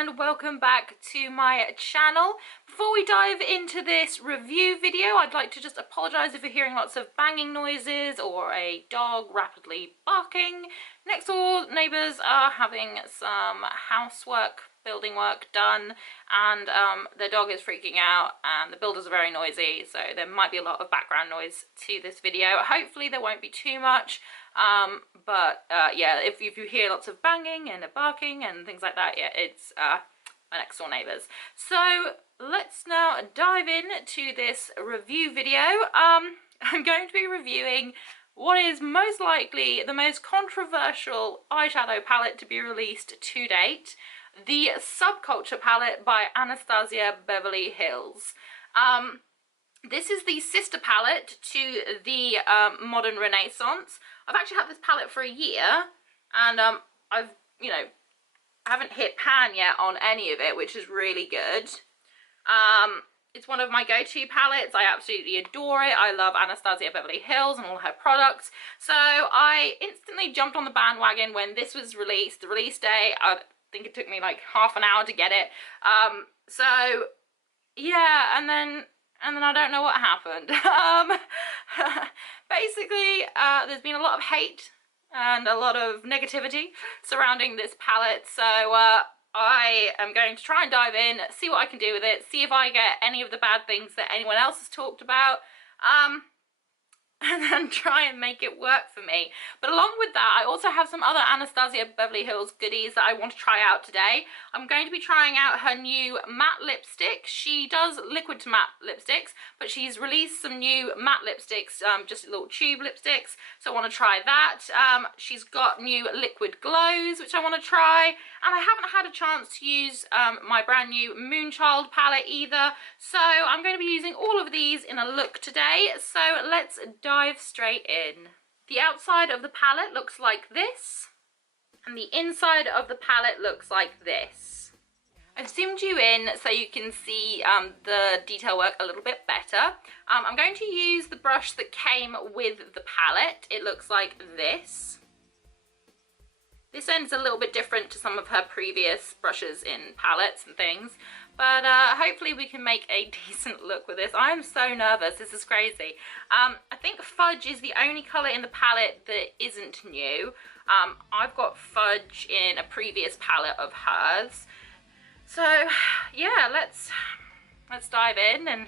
and welcome back to my channel. Before we dive into this review video, I'd like to just apologise if you're hearing lots of banging noises or a dog rapidly barking. Next door neighbours are having some housework, building work done, and their dog is freaking out and the builders are very noisy, so there might be a lot of background noise to this video. Hopefully there won't be too much. Yeah, if you hear lots of banging and barking and things like that, yeah, it's my next door neighbours. So let's now dive in to this review video. I'm going to be reviewing what is most likely the most controversial eyeshadow palette to be released to date, the Subculture palette by Anastasia Beverly Hills. This is the sister palette to the Modern Renaissance. I've actually had this palette for a year, and I haven't hit pan yet on any of it, which is really good. It's one of my go-to palettes. I absolutely adore it. I love Anastasia Beverly Hills and all her products. So I instantly jumped on the bandwagon when this was released. The release day, I think it took me like half an hour to get it. So yeah, and then I don't know what happened. Basically, there's been a lot of hate and a lot of negativity surrounding this palette, so I am going to try and dive in, see what I can do with it, see if I get any of the bad things that anyone else has talked about, and then try and make it work for me. But along with that, I also have some other Anastasia Beverly Hills goodies that I want to try out today. I'm going to be trying out her new matte lipstick. She does liquid to matte lipsticks, but she's released some new matte lipsticks, just little tube lipsticks, so I want to try that. She's got new liquid glows, which I want to try, and I haven't had a chance to use my brand new Moonchild palette either, so I'm going to be using all of these in a look today, so let's dive straight in. The outside of the palette looks like this, and the inside of the palette looks like this. I've zoomed you in so you can see the detail work a little bit better. I'm going to use the brush that came with the palette. It looks like this. This end's a little bit different to some of her previous brushes in palettes and things, but hopefully we can make a decent look with this. I am so nervous, this is crazy. I think Fudge is the only colour in the palette that isn't new. I've got Fudge in a previous palette of hers. So yeah, let's dive in and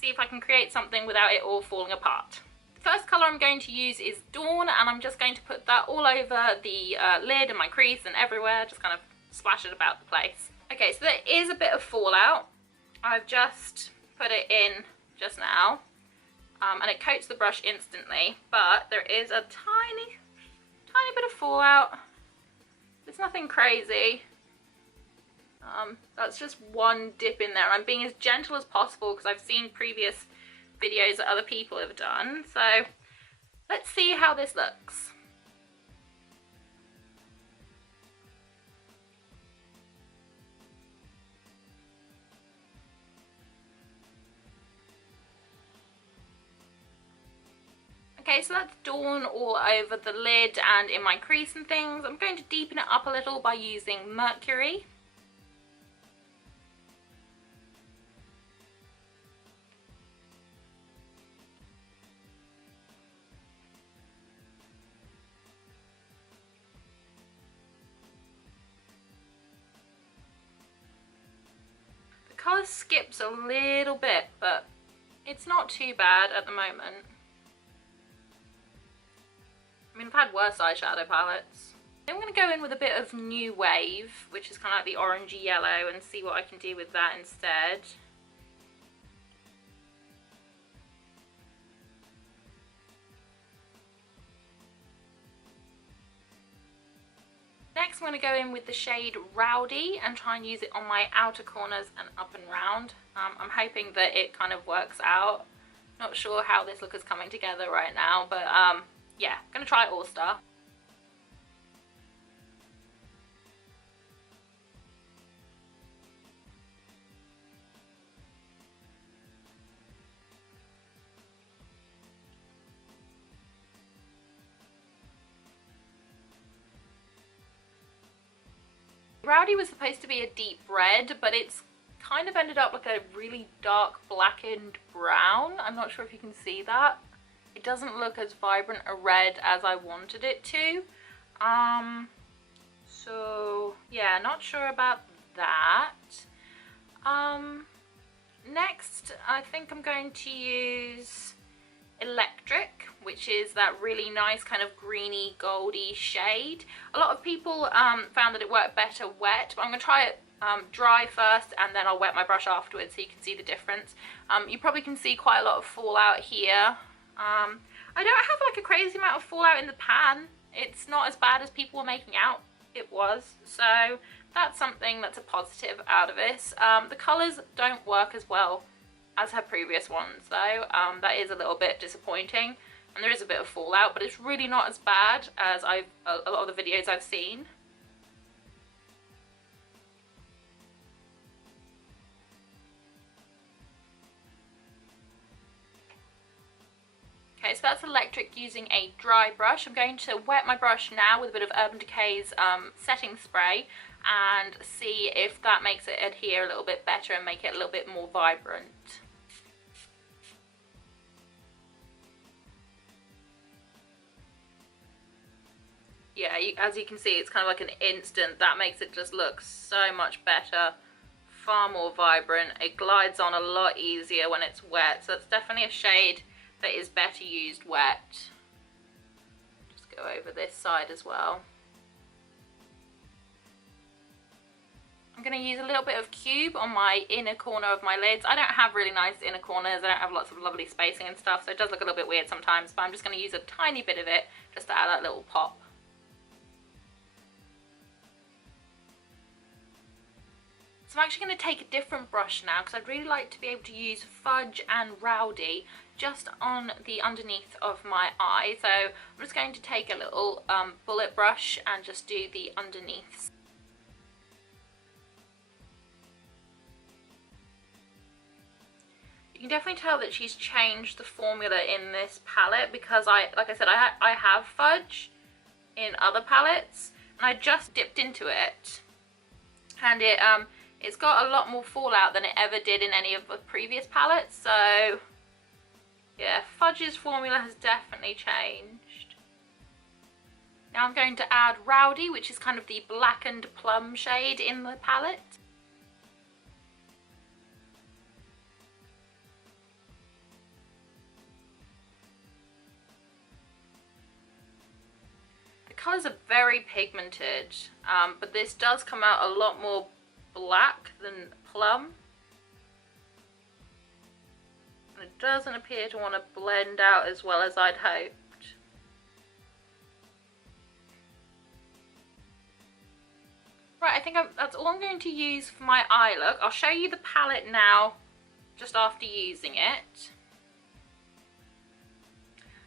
see if I can create something without it all falling apart. First colour I'm going to use is Dawn, and I'm just going to put that all over the lid and my crease and everywhere, just kind of splash it about the place. Okay, so there is a bit of fallout. I've just put it in just now, and it coats the brush instantly, but there is a tiny bit of fallout. It's nothing crazy. That's just one dip in there. I'm being as gentle as possible because I've seen previous videos that other people have done, so let's see how this looks. Okay, so that's Dawn all over the lid and in my crease and things. I'm going to deepen it up a little by using Mercury. The colour skips a little bit, but it's not too bad at the moment. I mean, I've had worse eyeshadow palettes. I'm going to go in with a bit of New Wave, which is kind of like the orangey yellow, and see what I can do with that instead. Next I'm going to go in with the shade Rowdy and try and use it on my outer corners and up and round. I'm hoping that it kind of works out. Not sure how this look is coming together right now, but yeah, I'm going to try All Star. Rowdy was supposed to be a deep red, but it's kind of ended up like a really dark blackened brown. I'm not sure if you can see that. It doesn't look as vibrant a red as I wanted it to. So yeah, not sure about that. Next, I think I'm going to use Electric, which is that really nice kind of greeny goldy shade. A lot of people found that it worked better wet, but I'm going to try it dry first and then I'll wet my brush afterwards so you can see the difference. You probably can see quite a lot of fallout here. I don't have like a crazy amount of fallout in the pan. It's not as bad as people were making out it was, so that's something that's a positive out of this. The colours don't work as well as her previous ones though. That is a little bit disappointing, and there is a bit of fallout, but it's really not as bad as a lot of the videos I've seen. Okay, so that's Electric using a dry brush. I'm going to wet my brush now with a bit of Urban Decay's setting spray and see if that makes it adhere a little bit better and make it a little bit more vibrant. Yeah, as you can see, it's kind of like an instant. That makes it just look so much better, far more vibrant. It glides on a lot easier when it's wet, so it's definitely a shade that is better used wet. Just go over this side as well. I'm going to use a little bit of Cube on my inner corner of my lids. I don't have really nice inner corners, I don't have lots of lovely spacing and stuff, so it does look a little bit weird sometimes, but I'm just going to use a tiny bit of it just to add that little pop. So I'm actually going to take a different brush now because I'd really like to be able to use Fudge and Rowdy just on the underneath of my eye. So I'm just going to take a little bullet brush and just do the underneaths. You can definitely tell that she's changed the formula in this palette because like I said, I have Fudge in other palettes and I just dipped into it, and it's got a lot more fallout than it ever did in any of the previous palettes. So yeah, Fudge's formula has definitely changed. Now I'm going to add Rowdy, which is kind of the blackened plum shade in the palette. The colours are very pigmented, but this does come out a lot more black than plum. And it doesn't appear to want to blend out as well as I'd hoped. Right, I think that's all I'm going to use for my eye look. I'll show you the palette now, just after using it.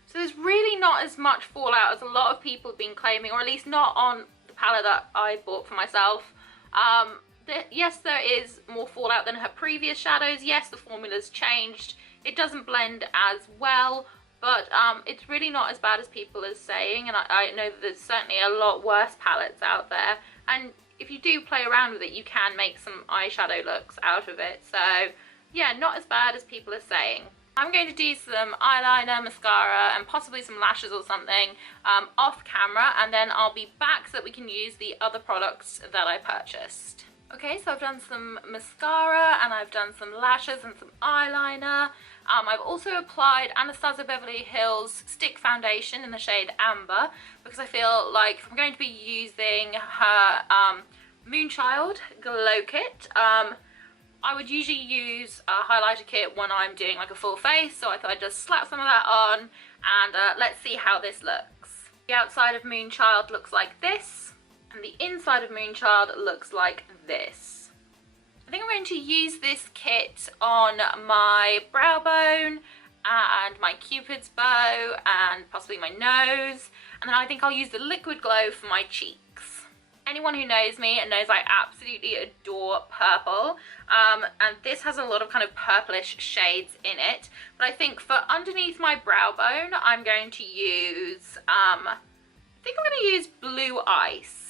So there's really not as much fallout as a lot of people have been claiming, or at least not on the palette that I bought for myself. Yes, there is more fallout than her previous shadows. Yes, the formula's changed. It doesn't blend as well, but it's really not as bad as people are saying, and I know that there's certainly a lot worse palettes out there, and if you do play around with it, you can make some eyeshadow looks out of it. So yeah, not as bad as people are saying. I'm going to do some eyeliner, mascara, and possibly some lashes or something off camera, and then I'll be back so that we can use the other products that I purchased. Okay, so I've done some mascara and I've done some lashes and some eyeliner. I've also applied Anastasia Beverly Hills Stick Foundation in the shade Amber because I feel like if I'm going to be using her Moonchild Glow Kit, I would usually use a highlighter kit when I'm doing like a full face, so I thought I'd just slap some of that on and let's see how this looks. The outside of Moonchild looks like this, and the inside of Moonchild looks like this. I think I'm going to use this kit on my brow bone and my Cupid's bow and possibly my nose, and then I think I'll use the Liquid Glow for my cheeks. Anyone who knows me knows I absolutely adore purple, and this has a lot of kind of purplish shades in it, but I think for underneath my brow bone I'm going to use, I think I'm going to use Blue Ice.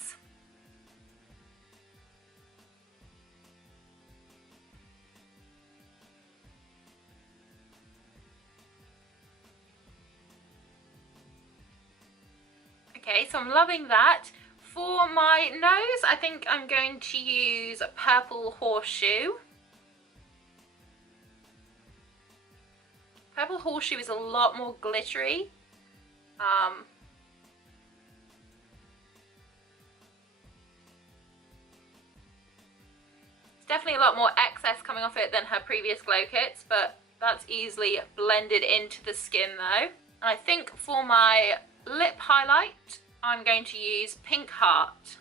Okay, so I'm loving that. For my nose, I think I'm going to use Purple Horseshoe. Purple Horseshoe is a lot more glittery. It's definitely a lot more excess coming off it than her previous glow kits, but that's easily blended into the skin though. And I think for my lip highlight, I'm going to use Pink Heart.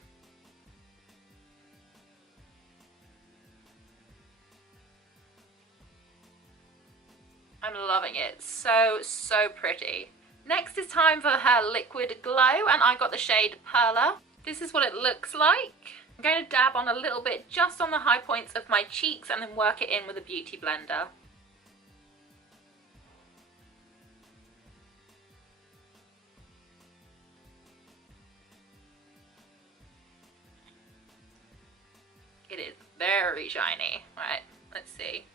I'm loving it. So, so pretty. Next is time for her liquid glow, and I got the shade Perla. This is what it looks like. I'm going to dab on a little bit just on the high points of my cheeks and then work it in with a beauty blender. It is very shiny. Right, let's see.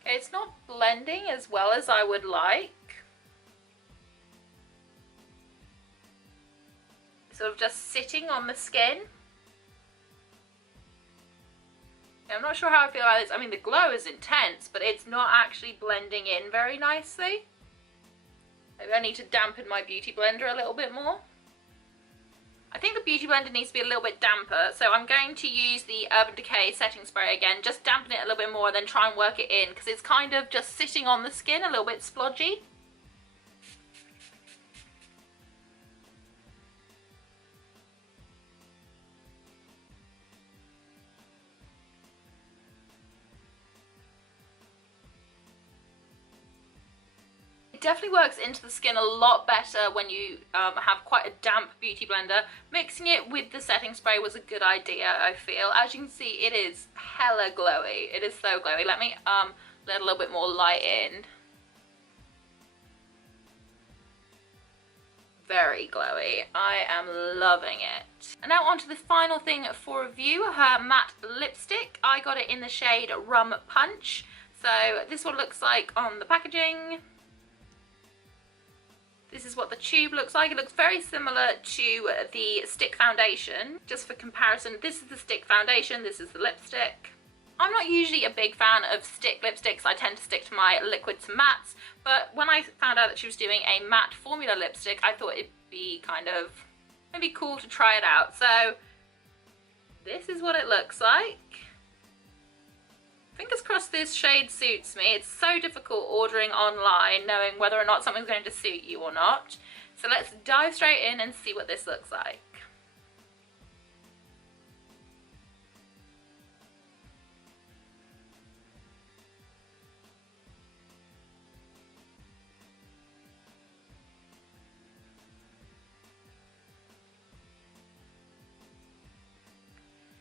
Okay, it's not blending as well as I would like. Sort of just sitting on the skin. I'm not sure how I feel about this. I mean, the glow is intense, but it's not actually blending in very nicely. Maybe I need to dampen my beauty blender a little bit more. I think the beauty blender needs to be a little bit damper, so I'm going to use the Urban Decay setting spray again, just dampen it a little bit more and then try and work it in, because it's kind of just sitting on the skin, a little bit splodgy. Definitely works into the skin a lot better when you have quite a damp beauty blender. Mixing it with the setting spray was a good idea, I feel. As you can see, it is hella glowy. It is so glowy. Let me let a little bit more light in. Very glowy. I am loving it. And now on to the final thing for review, her matte lipstick. I got it in the shade Rum Punch. So this is what it looks like on the packaging. This is what the tube looks like. It looks very similar to the stick foundation. Just for comparison, this is the stick foundation, this is the lipstick. I'm not usually a big fan of stick lipsticks. I tend to stick to my liquid to mattes, but when I found out that she was doing a matte formula lipstick, I thought it'd be kind of maybe cool to try it out. So this is what it looks like. Fingers crossed this shade suits me. It's so difficult ordering online, knowing whether or not something's going to suit you or not. So let's dive straight in and see what this looks like.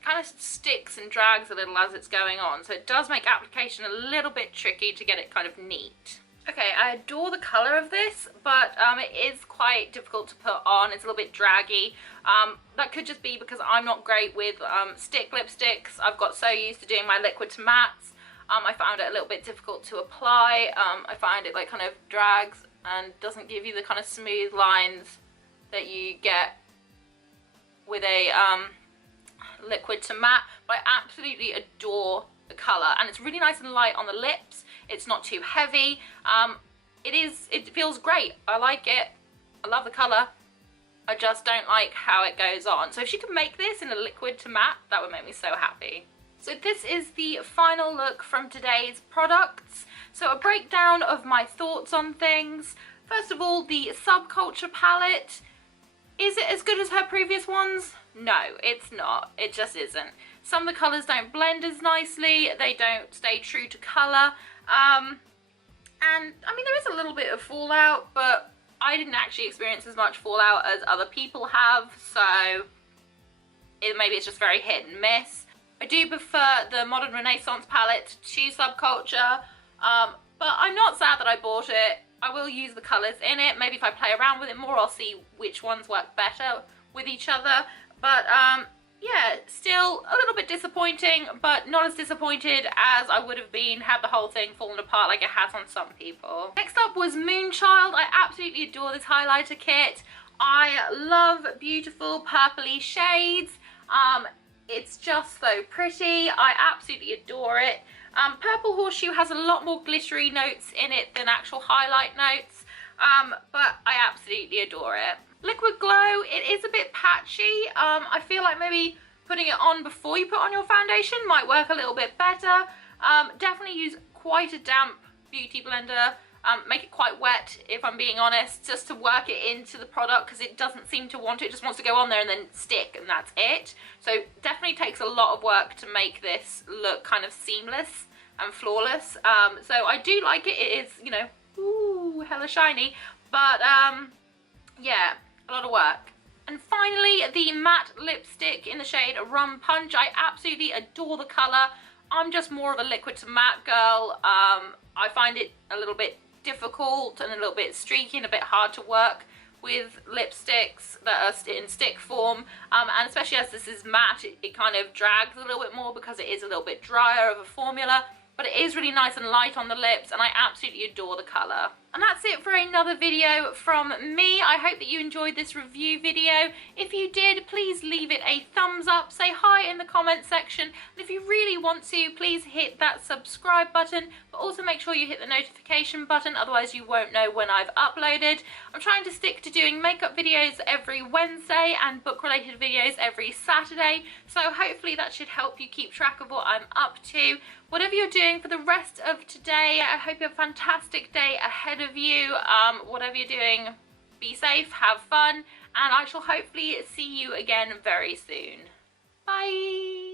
Kind of sticks and drags a little as it's going on, so it does make application a little bit tricky to get it kind of neat. Okay, I adore the colour of this, but it is quite difficult to put on. It's a little bit draggy. That could just be because I'm not great with stick lipsticks. I've got so used to doing my liquid to mattes. I found it a little bit difficult to apply. I find it like kind of drags and doesn't give you the kind of smooth lines that you get with a liquid to matte, but I absolutely adore the colour, and it's really nice and light on the lips. It's not too heavy. It feels great. I like it. I love the colour. I just don't like how it goes on. So if she could make this in a liquid to matte, that would make me so happy. So this is the final look from today's products. So a breakdown of my thoughts on things. First of all, the Subculture palette. Is it as good as her previous ones? No, it's not. It just isn't. Some of the colours don't blend as nicely. They don't stay true to colour. And, I mean, there is a little bit of fallout, but I didn't actually experience as much fallout as other people have, so maybe it's just very hit and miss. I do prefer the Modern Renaissance palette to Subculture, but I'm not sad that I bought it. I will use the colours in it. Maybe if I play around with it more, I'll see which ones work better with each other. But yeah, still a little bit disappointing, but not as disappointed as I would have been had the whole thing fallen apart like it has on some people. Next up was Moonchild. I absolutely adore this highlighter kit. I love beautiful purpley shades. It's just so pretty. I absolutely adore it. Purple Horseshoe has a lot more glittery notes in it than actual highlight notes, but I absolutely adore it. Liquid Glow, it is a bit patchy. I feel like maybe putting it on before you put on your foundation might work a little bit better. Definitely use quite a damp beauty blender. Make it quite wet, if I'm being honest, just to work it into the product, because it doesn't seem to want to. It just wants to go on there and then stick, and that's it. So definitely takes a lot of work to make this look kind of seamless and flawless. So I do like it. It is, you know, ooh, hella shiny, but yeah, a lot of work. And finally, the matte lipstick in the shade Rum Punch. I absolutely adore the colour. I'm just more of a liquid to matte girl. I find it a little bit difficult and a little bit streaky and a bit hard to work with lipsticks that are in stick form, and especially as this is matte, it kind of drags a little bit more because it is a little bit drier of a formula, but it is really nice and light on the lips, and I absolutely adore the colour. And that's it for another video from me. I hope that you enjoyed this review video. If you did, please leave it a thumbs up, say hi in the comment section, and if you really want to, please hit that subscribe button, but also make sure you hit the notification button, otherwise you won't know when I've uploaded. I'm trying to stick to doing makeup videos every Wednesday and book related videos every Saturday, so hopefully that should help you keep track of what I'm up to. Whatever you're doing for the rest of today, I hope you have a fantastic day ahead of you. Whatever you're doing, be safe, have fun, and I shall hopefully see you again very soon. Bye!